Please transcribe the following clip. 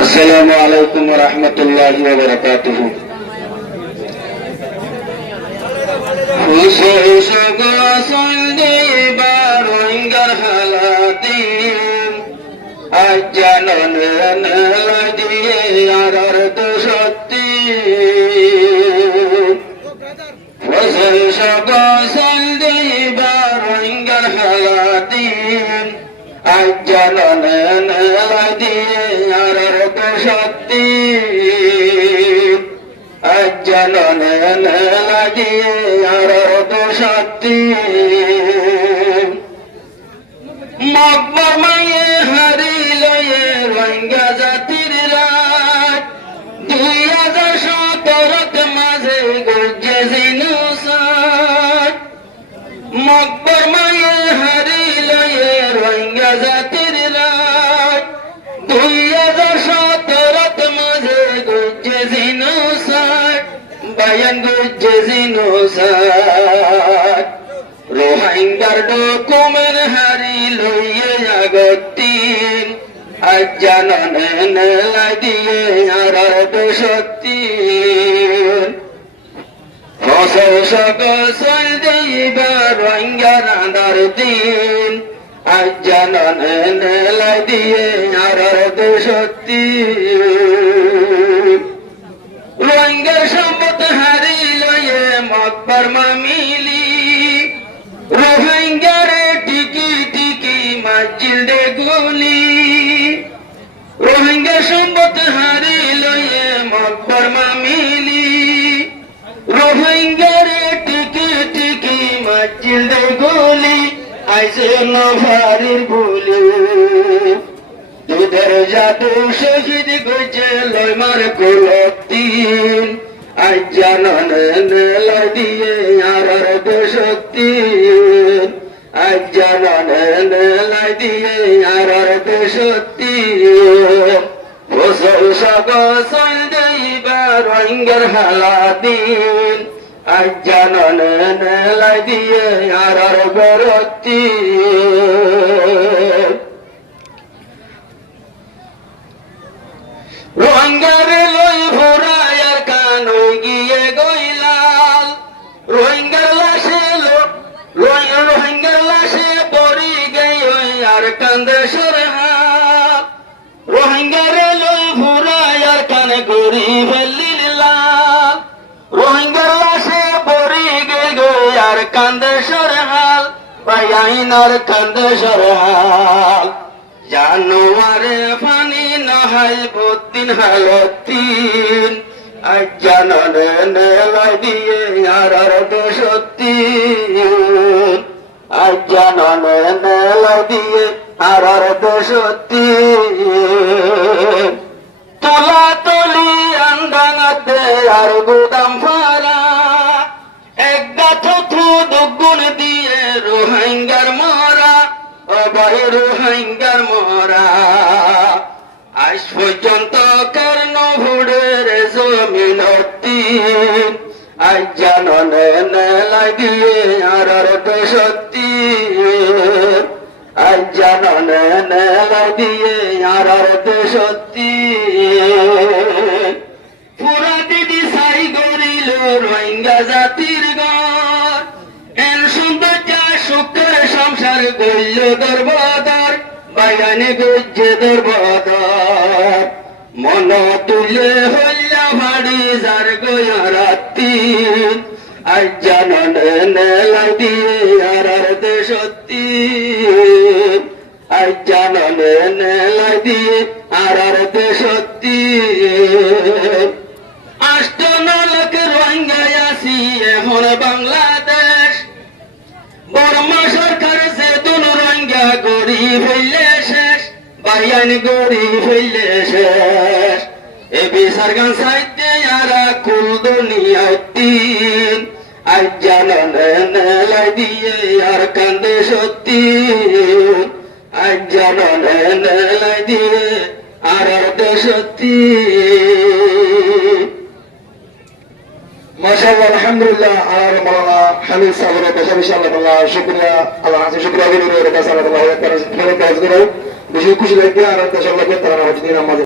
আসসালামু আলাইকুম ওয়া রাহমাতুল্লাহি ওয়া বারাকাতুহু। খুশি গোসল দিবার রোহিঙ্গার হালাতিন আজ জানন দিয়ে আর তো সত্যি খুশি গোসল দিবার রোহিঙ্গার হালাতিন আজ জানন দিয়ে আর তো সত্যি আজ জানন দিয়ে আর তো সত্যি মকবর মায়ে হারিল রোহিঙ্গা জাতির রাত 2017 মাঝে গুজে জিনুসাত মকবর মায়ে হারিল রোহিঙ্গা জাতির রাত 2017 মাঝে গুজে জিনুসাত বায়ান গুজে জিনুসাত রোহিঙ্গার ডকুমেন্ট হারি লইয়ে আগতিন আজ জানন দিয়ে আর সত্যি সকল দিবার রোহিঙ্গার আন্দার দিন আজ জানন দিয়ে আর সত্যি রোহিঙ্গার সম্পদ হারি লইয়ে মকবর মামিলি রোহিঙ্গারে টিকি টিকি মাজিল দে গুলি রোহিঙ্গা সম্পদ হারি লইয়ে মকবর মামিলি রোহিঙ্গারে টিকি টিকি মাজিল দে গুলি আইসে নভারির বলি তোদের জাদু শহীদ গজে লয় মার কুলতিন আজ জানন দিয়ে আর সত্যি আজ জানন দিয়ে আর সত্যি ফসল সকল দিবার রোহিঙ্গার হালাদিন আজ জানন দিয়ে আর বরত্তি রোহিঙ্গারে লই ভোরায়ার কান গিয়ে গইলাল রোহিঙ্গার লাশে রোহিঙ্গার লাশে পড়ি গই আর কান্দে সরহাব রোহিঙ্গারে লই ভোরায়ার কান গরি ফেলিলাল রোহিঙ্গার লাশে পড়ি গই আর কান্দে সরহাল বাইনার কান্দে সরহাল জানুয়ারে পানি নহাই বদিন হালতিন আজ জানন দিয়ে আর সত্যি আজ জানন দিয়ে আর সত্যি তোলা তলি আন্দাঙাতে আর গুদাম ফারা এক গাথু দুগুণ দিয়ে রোহিঙ্গার মরা ভাই রোহিঙ্গার মরা আজ পর্যন্ত কর্ণ ভোড়ের জমিনতি আজ জানন দিয়ে আর সত্যি আজ জানন দিয়ে আর সত্যি পুরা দিদি সাই গরিল রোহিঙ্গা জাতির ঘর এন সৌন্দর্য সুখের সংসার গইল দরবাদার বাগানে গজ্জে দরবাদার মন তুলে হইলা ভাড়ি যার গয়ারাতি আজ জানন দিয়ে আর সত্যি আজ জানন দিয়ে আর সত্যি 8 লাখ রোহিঙ্গা আসি এখন বাংলাদেশ বর্মা সরকার যে দুন রোহিঙ্গা গরিব হইলে শেষ বায়ান গরিব হইলে শেষ এ বিচার গান সাইতে আরা কুল দুনিয়াতিন আজ জানন দিয়ে আর কান্দে সত্যি আজ জানন দিয়ে আর সত্যি মাশাআল্লাহ আলহামদুলিল্লাহ আর মাওলানা হামিদ সাহেবের পেশা ইনশাআল্লাহ শুকরিয়া আল্লাহ হাসি শুকরিয়া দিনের কাছে আল্লাহ বেশি খুশি লাগে আর ইনশাআল্লাহ তারা হচ্ছে নামাজ